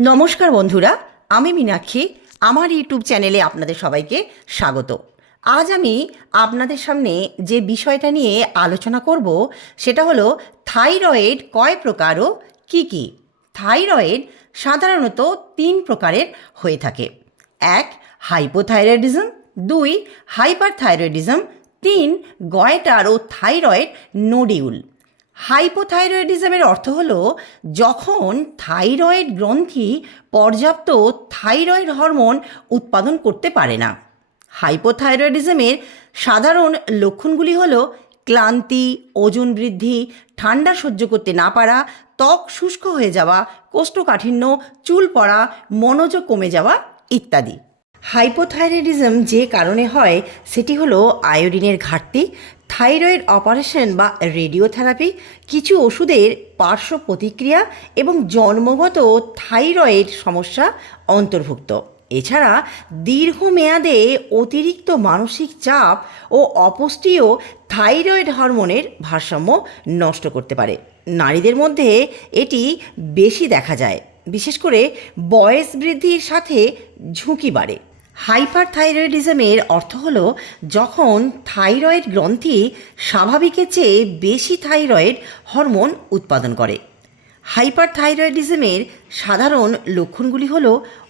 নমস্কার বন্ধুরা, আমি মীনাক্ষী। আমার ইউটিউব চ্যানেলে আপনাদের সবাইকে স্বাগত। আজ আমি আপনাদের সামনে যে বিষয়টা নিয়ে আলোচনা করব, সেটা হলো থাইরয়েড কয় প্রকার ও কী কী? থাইরয়েড সাধারণত তিন প্রকারের হয়ে থাকে। এক, হাইপোথাইরয়েডিজম। দুই হাইপার থাইরয়েডিজম তিন, গয়টার ও থাইরয়েড নোডিউল। হাইপোথাইরয়েডিজমের অর্থ হলো যখন থাইরয়েড গ্রন্থি পর্যাপ্ত থাইরয়েড হরমোন উৎপাদন করতে পারে না। হাইপোথাইরয়েডিজমের সাধারণ লক্ষণগুলি হল ক্লান্তি, ওজন বৃদ্ধি, ঠান্ডা সহ্য করতে না পারা, ত্বক শুষ্ক হয়ে যাওয়া, কোষ্ঠকাঠিন্য, চুল পড়া, মনোযোগ কমে যাওয়া ইত্যাদি। হাইপোথাইরয়েডিজম যে কারণে হয়, সেটি হলো আয়োডিনের ঘাটতি, থাইরয়েড অপারেশন বা রেডিওথেরাপি, কিছু ওষুধের পার্শ্ব প্রতিক্রিয়া এবং জন্মগত থাইরয়েড সমস্যা অন্তর্ভুক্ত। এছাড়া, দীর্ঘমেয়াদে অতিরিক্ত মানসিক চাপ ও অপুষ্টিও থাইরয়েড হরমোনের ভারসাম্য নষ্ট করতে পারে। নারীদের মধ্যে এটি বেশি দেখা যায়, বিশেষ করে বয়স বৃদ্ধির সাথে ঝুঁকি বাড়ে। হাইপার থাইরয়েডিজমের অর্থ হল যখন থাইরয়েড গ্রন্থি স্বাভাবিকের চেয়ে বেশি থাইরয়েড হরমোন উৎপাদন করে। হাইপার থাইরয়েডিজমের সাধারণ লক্ষণগুলি হল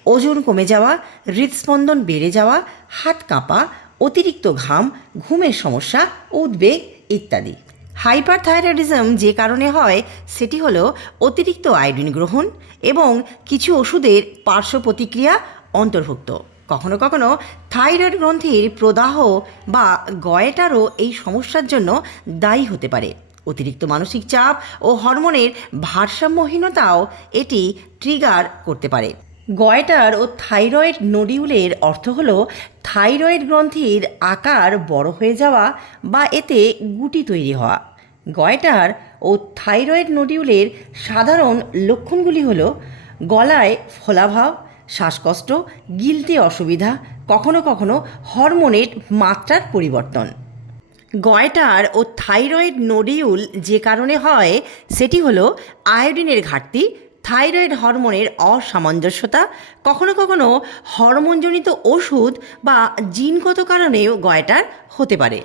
ওজন কমে যাওয়া, হৃদস্পন্দন বেড়ে যাওয়া, হাত কাঁপা, অতিরিক্ত ঘাম, ঘুমের সমস্যা, উদ্বেগ ইত্যাদি। হাইপার থাইরয়েডিজম যে কারণে হয়, সেটি হলো অতিরিক্ত আয়োডিন গ্রহণ এবং কিছু ওষুধের পার্শ্ব প্রতিক্রিয়া অন্তর্ভুক্ত। কখনো কখনো থাইরয়েড গ্রন্থির প্রদাহ বা গয়েটারও এই সমস্যার জন্য দায়ী হতে পারে। অতিরিক্ত মানসিক চাপ ও হরমোনের ভারসাম্যহীনতাও এটি ট্রিগার করতে পারে। গয়টার ও থাইরয়েড নডিউলের অর্থ হলো থাইরয়েড গ্রন্থির আকার বড় হয়ে যাওয়া বা এতে গুটি তৈরি হওয়া। গয়টার ও থাইরয়েড নডিউলের সাধারণ লক্ষণগুলি হল গলায় ফোলাভাব শ্বাসকষ্ট গিলতে অসুবিধা, কখনো কখনো হরমোনের মাত্রার পরিবর্তন। গয়টার ও থাইরয়েড নোডিউল যে কারণে হয়, সেটি হলো আয়োডিনের ঘাটতি, থাইরয়েড হরমোনের অসামঞ্জস্যতা, কখনো কখনো হরমোনজনিত ওষুধ বা জিনগত কারণেও গয়টার হতে পারে।